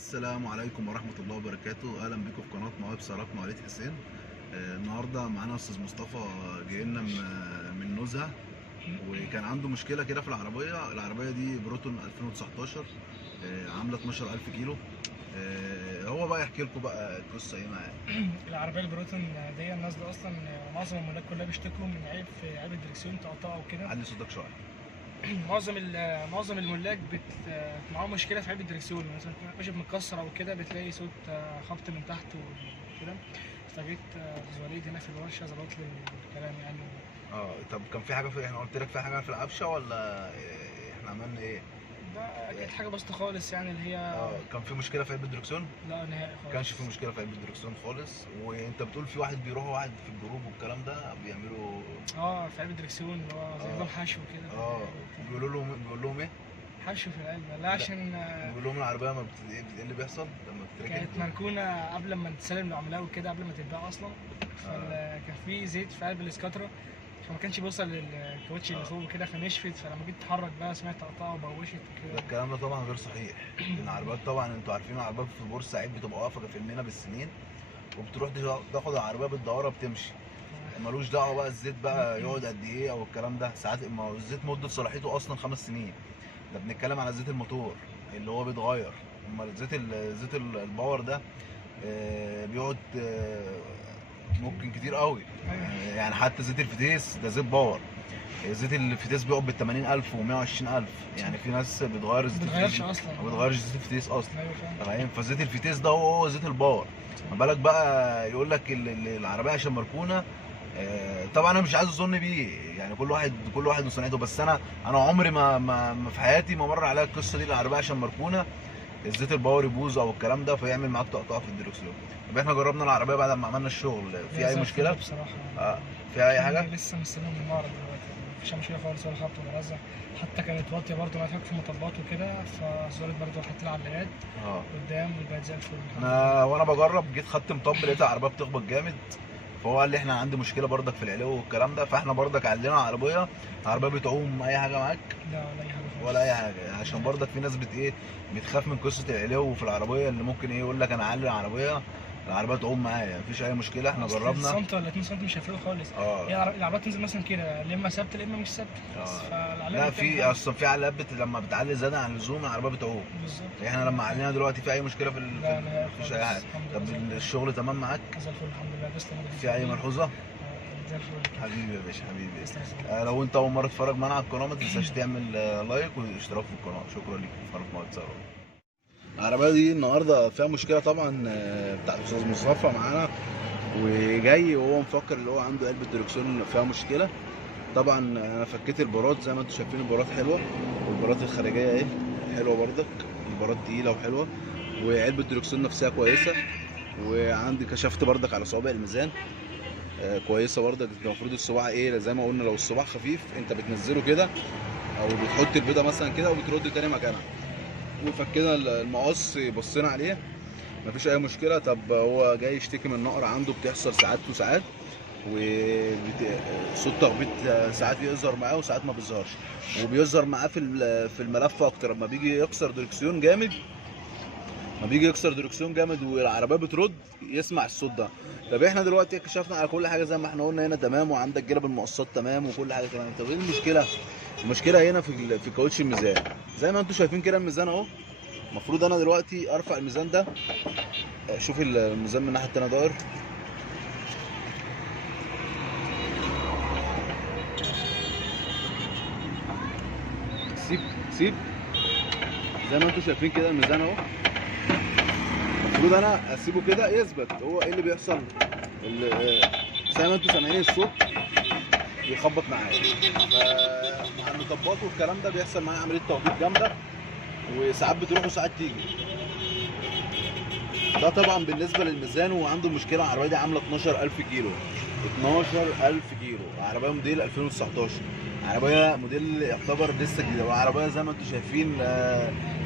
السلام عليكم ورحمة الله وبركاته. أهلا بكم في قناة مواهب سيارات مواليد حسين. النهاردة معانا أستاذ مصطفى جاي لنا من نزهة، وكان عنده مشكلة كده في العربية دي بروتون 2019، عاملة 12000 كيلو. هو بقى يحكي لكم بقى القصة إيه معاه. العربيه البروتون دي نازله اصلا. معظم الملاك كلها بيشتكوا من عيب الدركسيون تقطعه وكده. علي صوتك شوية. معظم الملاك معاهم مشكله في عيب الدركسيون، مثلا ماشي متكسر او كده بتلاقي صوت خبط من تحت وكده. فجيت زوليد هنا في الورشه ظبط لي الكلام يعني. طب كان في حاجة احنا قلت لك في حاجة في العفشة ولا احنا عملنا ايه؟ ده اكيد حاجه بسيطه خالص يعني اللي هي كان في مشكلة في علبة الدركسيون؟ لا نهائي خالص. كانش في مشكله في علبه الدركسيون خالص. وانت بتقول في واحد بيروح واحد في الجروب والكلام ده بيعملوا في عيب الدركسيون اللي هو زي نظام حشو كده. بيقول لهم ايه؟ حشو في العلبه، لا عشان بيقول لهم العربيه ما ايه اللي بيحصل لما بتتركن؟ كانت مركونه قبل ما تستلم العملاء وكده، قبل ما تتباع اصلا. فكان في زيت في قلب الاسكاترا، فما كانش بيوصل للكاوتش اللي فوق وكده، فنشفت. فلما جيت اتحرك بقى سمعت تقطعه وبوشت وكده. ده الكلام ده طبعا غير صحيح. العربيات طبعا انتوا عارفين العربيات في بورسعيد بتبقى واقفه في المينا بالسنين، وبتروح تاخد العربيه بالدواره بتمشي. ملوش دعوه بقى الزيت بقى يقعد قد ايه او الكلام ده. ساعات ما هو الزيت مده صلاحيته اصلا 5 سنين. ده بنتكلم على زيت الموتور اللي هو بيتغير. امال زيت الباور ده بيقعد ممكن كتير قوي. يعني حتى زيت الفتيس ده زيت باور. زيت الفتيس بيقعد بال 80000 و 120000. يعني في ناس بتغير زيت الفتيس اصلا، ما بتغيرش زيت الفتيس اصلا. ايوه فاهم؟ فزيت الفتيس ده هو زيت الباور. ما بالك بقى يقول لك العربيه عشان مركونه. طبعا انا مش عايز اظن بيه، يعني كل واحد وصنعته. بس انا عمري ما في حياتي ما مر عليا القصه دي. العربيه عشان مركونه الزيت الباور يبوظ او الكلام ده فيعمل معاك تقطيع في الدركسيون. طب احنا جربنا العربيه بعد ما عملنا الشغل، في اي مشكله بصراحه؟ فيها اي حاجه؟ لسه مستنيهم من المعرض دلوقتي، مفيش مشكله خالص ولا خبط ولا رزع. حتى كانت واطيه برضه محتاج في مطبات وكده، فزولت برضه حط لها علاقات قدام والباقي زي الفل. وانا بجرب جيت خدت مطب لقيت العربيه بتخبط جامد. فهو قال لي احنا عندي مشكله برضك في العلو والكلام ده. فاحنا برضك علينا العربيه بتعوم اي حاجه معاك؟ لا ولا اي حاجه خالص. ولا اي حاجه. عشان برضك في ناس بتخاف من قصه العلو في العربيه، اللي ممكن يقول لك انا اعلي العربيه تعوم معايا. مفيش اي مشكله. احنا جربنا سنتي ولا 2 سم مش هيفرقوا خالص. هي العربيه تنزل مثلا كده، يا اما ثابته يا اما مش ثابته. لا في اصلا في علبات لما بتعلي زياده عن اللزوم العربيه بتعوم. بالظبط. احنا لما علينا دلوقتي في اي مشكله لا مفيش اي حاجه. طب الشغل تمام معاك؟ زي الفل الحمد لله. تسلم. في اي ملحوظه؟ زي الفل حبيبي يا باشا حبيبي. لو انت اول مره تتفرج معانا على القناه ما تنساش تعمل لايك واشتراك في القناه. شكرا ليك في قناه مواد سيارات. العربيه دي النهارده فيها مشكله طبعا بتاع الاستاذ مصطفى معانا، وجاي وهو مفكر اللي هو عنده علبه دركسيون فيها مشكله. طبعا انا فكيت البارات زي ما انتم شايفين. البارات حلوه والبارات الخارجيه اهي حلوه برضك. البارات تقيله وحلوه وعلبه الدركسيون نفسها كويسه. وعندي كشفت برضك على صوابع الميزان كويسه برضك. المفروض الصباع زي ما قلنا، لو الصباع خفيف انت بتنزله كده او بتحط البيضه مثلا كده وبترد تاني مكانها. وفكينا المقص بصينا عليه مفيش اي مشكله. طب هو جاي يشتكي من نقر عنده بتحصل ساعات وساعات، وصوت تخبيط ساعات يظهر معاه وساعات ما بيظهرش. وبيظهر معاه في الملف اكتر لما بيجي يكسر دركسيون جامد. والعربيه بترد يسمع الصوت ده. طب احنا دلوقتي كشفنا على كل حاجه زي ما احنا قلنا هنا تمام، وعندك جلب المقصات تمام وكل حاجه تمام. طب ايه المشكله؟ المشكله هنا في كاوتش الميزان. زي ما انتم شايفين كده الميزان اهو. المفروض انا دلوقتي ارفع الميزان ده. شوف الميزان من الناحيه التانيه داير. سيب زي ما انتم شايفين كده الميزان اهو. المفروض انا اسيبه كده يثبت. هو ايه اللي بيحصل؟ زي ما انتم سامعين الصوت بيخبط معايا. مع المطبات والكلام ده بيحصل معايا عمليه تخبيط جامده، وساعات بتروح وساعات تيجي. ده طبعا بالنسبه للميزان. وعنده مشكله. العربيه دي عامله 12000 كيلو. 12000 كيلو. عربيه موديل 2019. عربيه موديل يعتبر لسه جديده. وعربيه زي ما انتم شايفين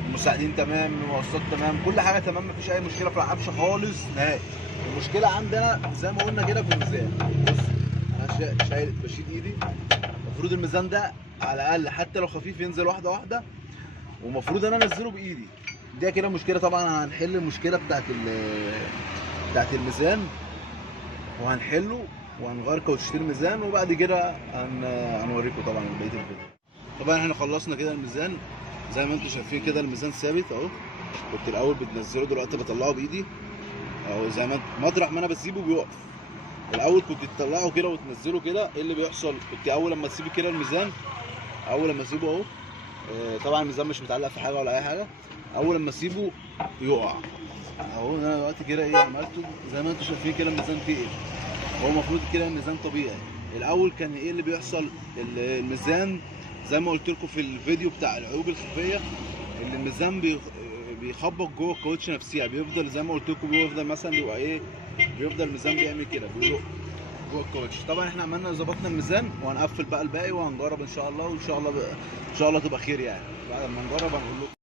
المساعدين تمام، المواصلات تمام، كل حاجه تمام. مفيش اي مشكله في العفشه خالص نهائي. المشكله عندنا زي ما قلنا كده في الميزان. بص انا بشيل ايدي. المفروض الميزان ده على الاقل حتى لو خفيف ينزل واحده واحده، ومفروض انا انزله بايدي. دي كده مشكله. طبعا هنحل المشكله بتاعت الميزان، وهنحله وهنغير كاوتشات الميزان، وبعد كده هنوريكم طبعا بقيه الفيديو. طبعا احنا خلصنا كده الميزان زي ما انتم شايفين كده، الميزان ثابت اهو. كنت الاول بتنزله، دلوقتي بطلعه بايدي اهو، زي ما مطرح ما انا بسيبه بيقف. الاول كنت تطلعه كده وتنزله كده، ايه اللي بيحصل؟ كنت اول لما تسيبي كده الميزان، اول لما اسيبه اهو، طبعا الميزان مش متعلق في حاجه ولا اي حاجه، اول لما اسيبه يقع اهو. انا دلوقتي كده ايه عملته زي ما انتم شايفين كده، الميزان فيه ايه؟ هو المفروض كده الميزان طبيعي. الاول كان ايه اللي بيحصل؟ الميزان زي ما قلت لكم في الفيديو بتاع العيوب الخفيه، ان الميزان بيخبط جوه الكاوتش نفسها، بيفضل زي ما قلت لكم، بيفضل مثلا بيبقى ايه، بيفضل الميزان بيعمل كده، بيزق جوه الكاوتش. طبعا احنا عملنا ظبطنا الميزان، وهنقفل بقى الباقي وهنجرب ان شاء الله، وان شاء الله ان شاء الله تبقى خير يعني. بعد ما نجرب هنقول لكم.